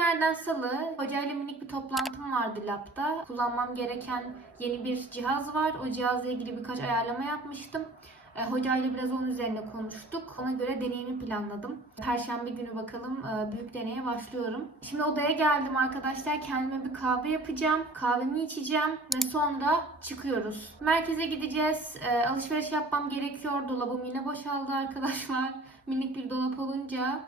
günlerden salı. Hocayla minik bir toplantım vardı labda. Kullanmam gereken yeni bir cihaz var. O cihazla ilgili birkaç ayarlama yapmıştım. Hocayla biraz onun üzerine konuştuk. Ona göre deneyimi planladım. Perşembe günü bakalım büyük deneye başlıyorum. Şimdi odaya geldim arkadaşlar. Kendime bir kahve yapacağım. Kahvemi içeceğim ve sonra çıkıyoruz. Merkeze gideceğiz. Alışveriş yapmam gerekiyor. Dolabım yine boşaldı arkadaşlar. Minik bir dolap olunca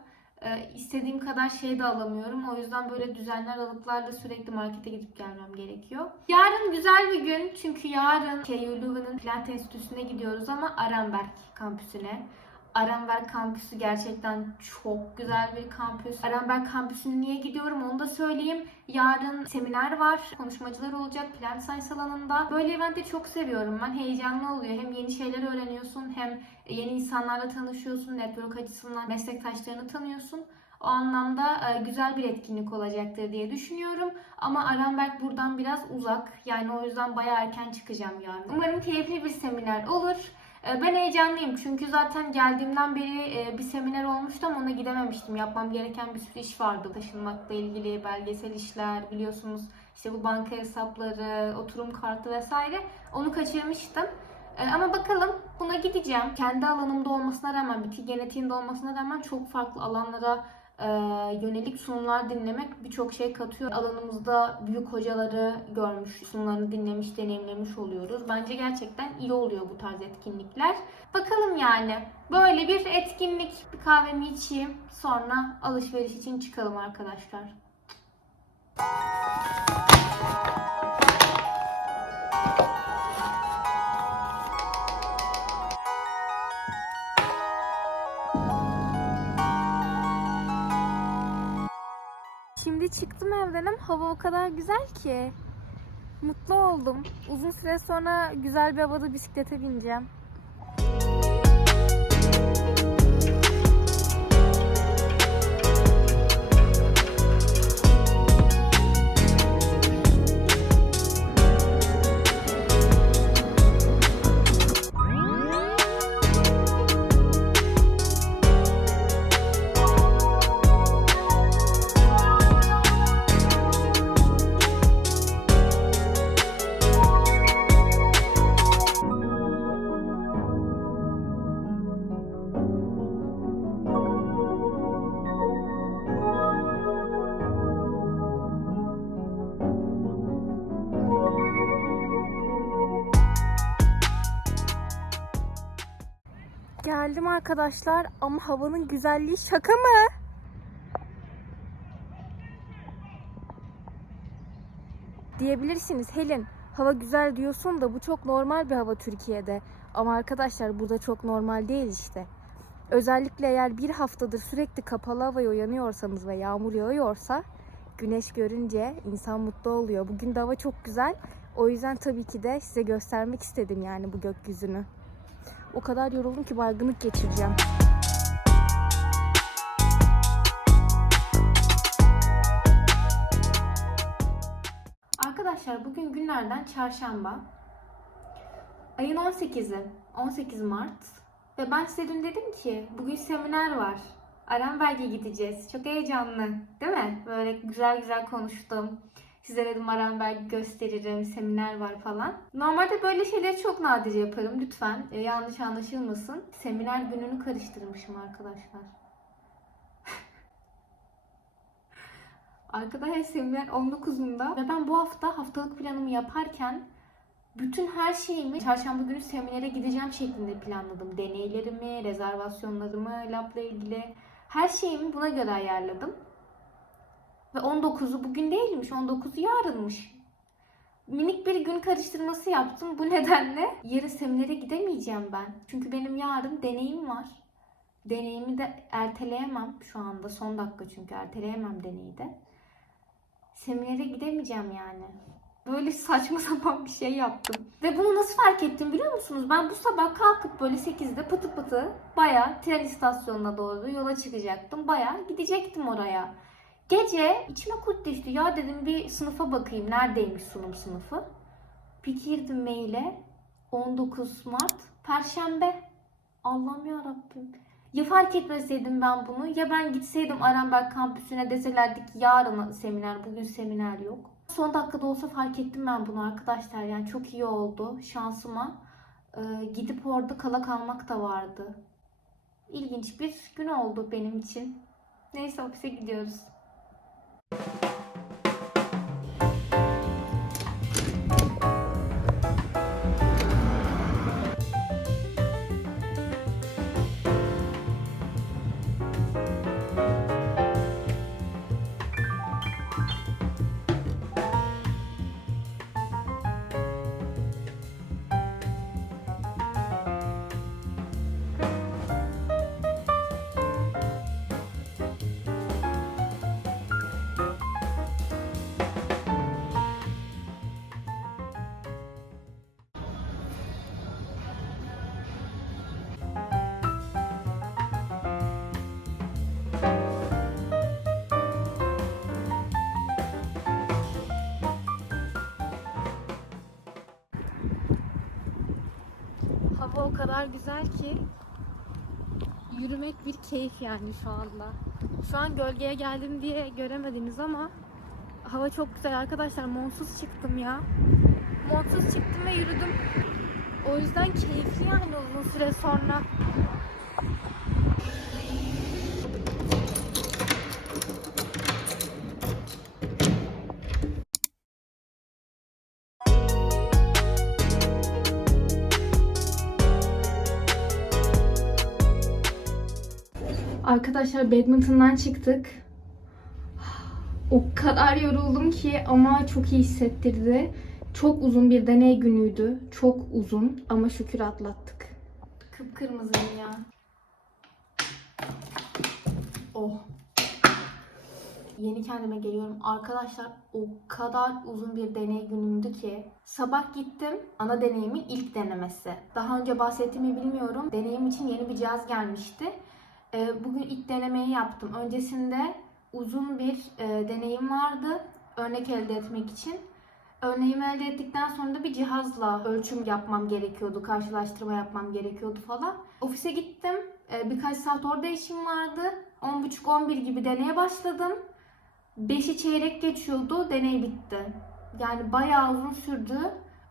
istediğim kadar şey de alamıyorum. O yüzden böyle düzenli aralıklarla sürekli markete gidip gelmem gerekiyor. Yarın güzel bir gün. Çünkü yarın Leuven'in Pilates Enstitüsü'ne gidiyoruz ama Arenberg kampüsüne. Arenberg kampüsü gerçekten çok güzel bir kampüs. Arenberg kampüsüne niye gidiyorum onu da söyleyeyim. Yarın seminer var. Konuşmacılar olacak Pilates Science alanında. Böyle eventi çok seviyorum ben. Heyecanlı oluyor. Hem yeni şeyler öğreniyorsun hem yeni insanlarla tanışıyorsun. Network açısından meslektaşlarını tanıyorsun. O anlamda güzel bir etkinlik olacaktır diye düşünüyorum. Ama Arenberg buradan biraz uzak. Yani o yüzden bayağı erken çıkacağım yarın. Umarım keyifli bir seminer olur. Ben heyecanlıyım çünkü zaten geldiğimden beri bir seminer olmuştu ama ona gidememiştim. Yapmam gereken bir sürü iş vardı. Taşınmakla ilgili belgesel işler, biliyorsunuz işte bu banka hesapları, oturum kartı vesaire. Onu kaçırmıştım. Ama bakalım buna gideceğim. Kendi alanımda olmasına rağmen, bitki genetiğinde olmasına rağmen çok farklı alanlara yönelik sunumlar dinlemek birçok şey katıyor. Alanımızda büyük hocaları görmüş, sunumlarını dinlemiş, deneyimlemiş oluyoruz. Bence gerçekten iyi oluyor bu tarz etkinlikler. Bakalım yani. Böyle bir etkinlik. Bir kahvemi içeyim. Sonra alışveriş için çıkalım arkadaşlar. Şimdi çıktım evdenim. Hava o kadar güzel ki. Mutlu oldum. Uzun süre sonra güzel bir havada bisiklete bineceğim. Geldim arkadaşlar ama havanın güzelliği şaka mı? Diyebilirsiniz Helin, hava güzel diyorsun da bu çok normal bir hava Türkiye'de. Ama arkadaşlar burada çok normal değil işte. Özellikle eğer bir haftadır sürekli kapalı havaya uyanıyorsanız ve yağmur yağıyorsa güneş görünce insan mutlu oluyor. Bugün de hava çok güzel. O yüzden tabii ki de size göstermek istedim yani bu gökyüzünü. O kadar yoruldum ki baygınlık geçireceğim. Arkadaşlar bugün günlerden çarşamba. Ayın 18'i. 18 Mart. Ve ben size dün dedim ki bugün seminer var. Arenberg'e gideceğiz. Çok heyecanlı. Değil mi? Böyle güzel güzel konuştum. Size dedim Arenberg'i gösteririm, seminer var falan. Normalde böyle şeyleri çok nadir yaparım. Lütfen yanlış anlaşılmasın. Seminer gününü karıştırmışım arkadaşlar. Arkadaşlar seminer 19'unda ve ben bu hafta haftalık planımı yaparken bütün her şeyimi çarşamba günü seminere gideceğim şeklinde planladım. Deneylerimi, rezervasyonlarımı, labla ilgili her şeyimi buna göre ayarladım. Ve 19'u bugün değilmiş, 19'u yarınmış. Minik bir gün karıştırması yaptım. Bu nedenle yarın seminere gidemeyeceğim ben. Çünkü benim yarın deneyim var. Deneyimi de erteleyemem şu anda. Son dakika çünkü erteleyemem deneyi de. Seminere gidemeyeceğim yani. Böyle saçma sapan bir şey yaptım. Ve bunu nasıl fark ettim biliyor musunuz? Ben bu sabah kalkıp böyle 8'de pıtı pıtı bayağı tren istasyonuna doğru yola çıkacaktım. Bayağı gidecektim oraya. Gece içime kurt düştü. Ya dedim bir sınıfa bakayım. Neredeymiş sunum sınıfı? Bir girdim maile. 19 Mart Perşembe. Allah'ım yarabbim. Ya fark etmeseydim ben bunu, ya ben gitseydim Arenberg kampüsüne, deselerdi ki yarın seminer, bugün seminer yok. Son dakikada olsa fark ettim ben bunu arkadaşlar. Yani çok iyi oldu şansıma. Gidip orada kala kalmak da vardı. İlginç bir gün oldu benim için. Neyse, ofise gidiyoruz. Hava o kadar güzel ki yürümek bir keyif yani şu anda. Şu an gölgeye geldim diye göremediniz ama hava çok güzel arkadaşlar. Montsuz çıktım ya. Montsuz çıktım ve yürüdüm. O yüzden keyifli yani uzun süre sonra. Arkadaşlar badminton'dan çıktık. O kadar yoruldum ki ama çok iyi hissettirdi. Çok uzun bir deney günüydü. Çok uzun ama şükür atlattık. Kıpkırmızıyım ya. Oh. Yeni kendime geliyorum. Arkadaşlar o kadar uzun bir deney günüydü ki. Sabah gittim. Ana deneyimin ilk denemesi. Daha önce bahsettiğimi bilmiyorum. Deneyim için yeni bir cihaz gelmişti. Bugün ilk denemeyi yaptım. Öncesinde uzun bir deneyim vardı. Örnek elde etmek için. Örneğimi elde ettikten sonra da bir cihazla ölçüm yapmam gerekiyordu. Karşılaştırma yapmam gerekiyordu falan. Ofise gittim. Birkaç saat orada işim vardı. 10.30-11 gibi deneye başladım. 5'i çeyrek geçiyordu. Deney bitti. Yani bayağı uzun sürdü.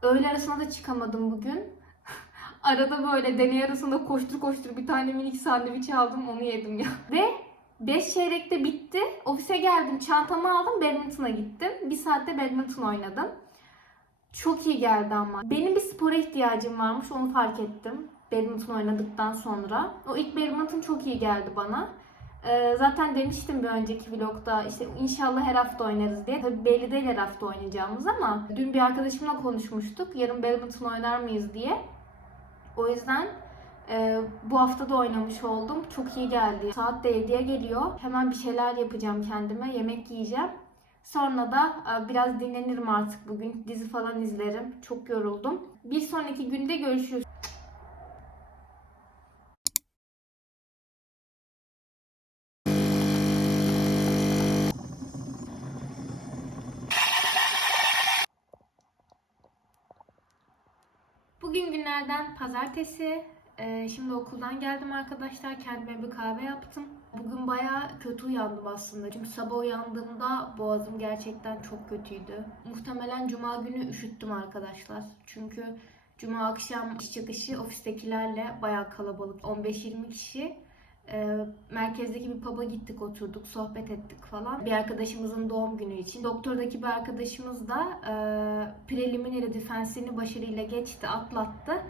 Öğle arasına da çıkamadım bugün. Arada böyle deney arasında koştur koştur bir tane minik sandviç aldım, onu yedim ya. Ve 5 çeyrekte bitti. Ofise geldim, çantamı aldım, badminton'a gittim. Bir saatte badminton oynadım. Çok iyi geldi ama. Benim bir spora ihtiyacım varmış, onu fark ettim. Badminton oynadıktan sonra. O ilk badminton çok iyi geldi bana. Zaten demiştim bir önceki vlogda, işte inşallah her hafta oynarız diye. Tabii belli değil her hafta oynayacağımız ama dün bir arkadaşımla konuşmuştuk. Yarın badminton oynar mıyız diye. O yüzden bu hafta da oynamış oldum. Çok iyi geldi. Saat de 7'ye geliyor. Hemen bir şeyler yapacağım kendime. Yemek yiyeceğim. Sonra da biraz dinlenirim artık bugün. Dizi falan izlerim. Çok yoruldum. Bir sonraki günde görüşürüz. Bugün günlerden pazartesi. Şimdi okuldan geldim arkadaşlar. Kendime bir kahve yaptım. Bugün bayağı kötü uyandım aslında. Çünkü sabah uyandığımda boğazım gerçekten çok kötüydü. Muhtemelen cuma günü üşüttüm arkadaşlar. Çünkü cuma akşam iş çıkışı ofistekilerle bayağı kalabalık. 15-20 kişi. Merkezdeki bir pub'a gittik, oturduk, sohbet ettik falan. Bir arkadaşımızın doğum günü için. Doktordaki bir arkadaşımız da preliminary defense'ini başarıyla geçti, atlattı.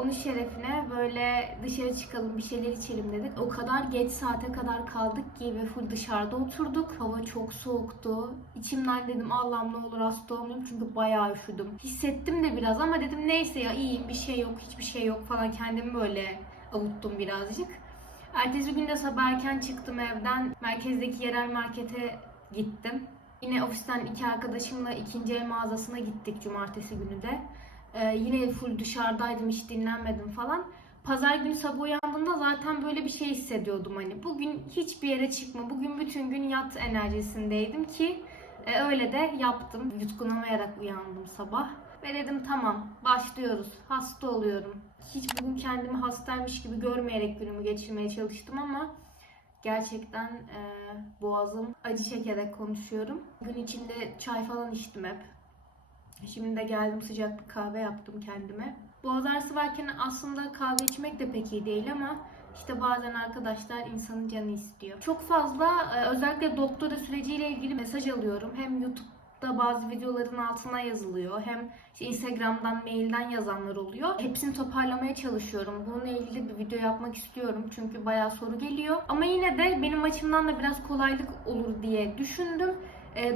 Onun şerefine böyle dışarı çıkalım, bir şeyler içelim dedik. O kadar geç saate kadar kaldık ki ve full dışarıda oturduk. Hava çok soğuktu. İçimden dedim Allah'ım ne olur hasta olmayayım çünkü bayağı üşüdüm. Hissettim de biraz ama dedim neyse ya iyiyim, bir şey yok, hiçbir şey yok falan, kendimi böyle avuttum birazcık. Ertesi gün de sabah erken çıktım evden. Merkezdeki yerel markete gittim. Yine ofisten iki arkadaşımla ikinci el mağazasına gittik cumartesi günü de. Yine full dışarıdaydım, hiç dinlenmedim falan. Pazar günü sabah uyandığımda zaten böyle bir şey hissediyordum hani. Bugün hiçbir yere çıkma, bugün bütün gün yat enerjisindeydim ki öyle de yaptım. Yutkunamayarak uyandım sabah. Ve dedim tamam, başlıyoruz. Hasta oluyorum. Hiç bugün kendimi hastaymış gibi görmeyerek günümü geçirmeye çalıştım ama gerçekten boğazım acı çekerek konuşuyorum. Gün içinde çay falan içtim hep. Şimdi de geldim, sıcak bir kahve yaptım kendime. Boğaz ağrısı varken aslında kahve içmek de pek iyi değil ama işte bazen arkadaşlar insanın canı istiyor. Çok fazla özellikle doktora süreciyle ilgili mesaj alıyorum. Hem YouTube'da bazı videoların altına yazılıyor, hem işte Instagram'dan, mailden yazanlar oluyor. Hepsini toparlamaya çalışıyorum. Bununla ilgili bir video yapmak istiyorum çünkü bayağı soru geliyor. Ama yine de benim açımdan da biraz kolaylık olur diye düşündüm.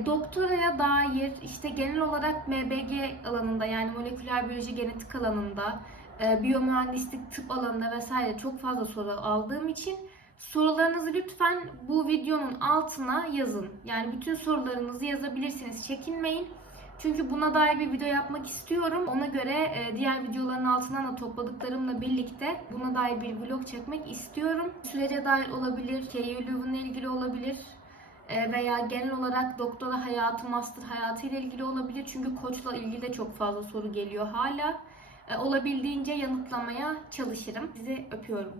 Doktoraya dair işte genel olarak MBG alanında, yani moleküler biyoloji genetik alanında, biyomühendislik tıp alanında vesaire çok fazla soru aldığım için sorularınızı lütfen bu videonun altına yazın. Yani bütün sorularınızı yazabilirsiniz, çekinmeyin. Çünkü buna dair bir video yapmak istiyorum. Ona göre diğer videoların altından da topladıklarımla birlikte buna dair bir vlog çekmek istiyorum. Sürece dair olabilir, KU ilgili olabilir. Veya genel olarak doktora hayatı, master hayatı ile ilgili olabilir. Çünkü koçla ilgili de çok fazla soru geliyor hala. Olabildiğince yanıtlamaya çalışırım. Sizi öpüyorum.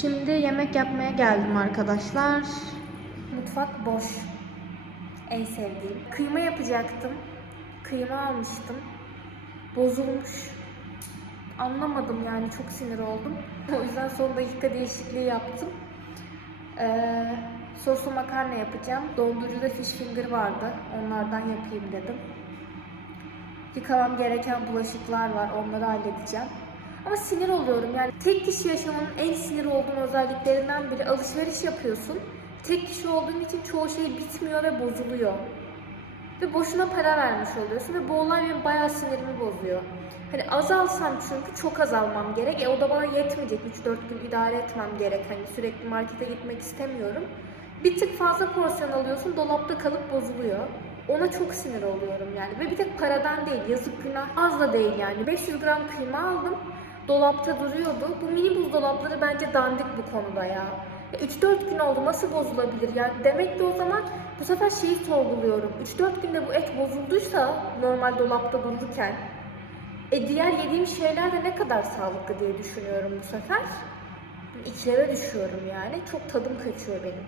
Şimdi yemek yapmaya geldim arkadaşlar. Mutfak boş. En sevdiğim. Kıyma yapacaktım. Kıyma almıştım. Bozulmuş. Anlamadım yani, çok sinir oldum. O yüzden son dakika değişikliği yaptım. Soslu makarna yapacağım. Dondurucuda fish finger vardı. Onlardan yapayım dedim. Yıkamam gereken bulaşıklar var. Onları halledeceğim. Ama sinir oluyorum yani. Tek kişi yaşamanın en sinir olduğum özelliklerinden biri, alışveriş yapıyorsun. Tek kişi olduğun için çoğu şey bitmiyor ve bozuluyor. Ve boşuna para vermiş oluyorsun ve bu olay benim bayağı sinirimi bozuyor. Hani az alsam çünkü çok az almam gerek. O da bana yetmeyecek. 3-4 gün idare etmem gerek. Hani sürekli markete gitmek istemiyorum. Bir tık fazla porsiyon alıyorsun, dolapta kalıp bozuluyor. Ona çok sinir oluyorum yani. Ve bir tek paradan değil, yazık günah. Az da değil yani. 500 gram kıyma aldım. Dolapta duruyordu. Bu mini buzdolapları bence dandik bu konuda ya. 3-4 gün oldu, nasıl bozulabilir yani? Demek ki o zaman bu sefer şeyi sorguluyorum. 3-4 günde bu et bozulduysa normal dolapta dururken diğer yediğim şeyler de ne kadar sağlıklı diye düşünüyorum bu sefer. İkilere düşüyorum yani. Çok tadım kaçıyor benim.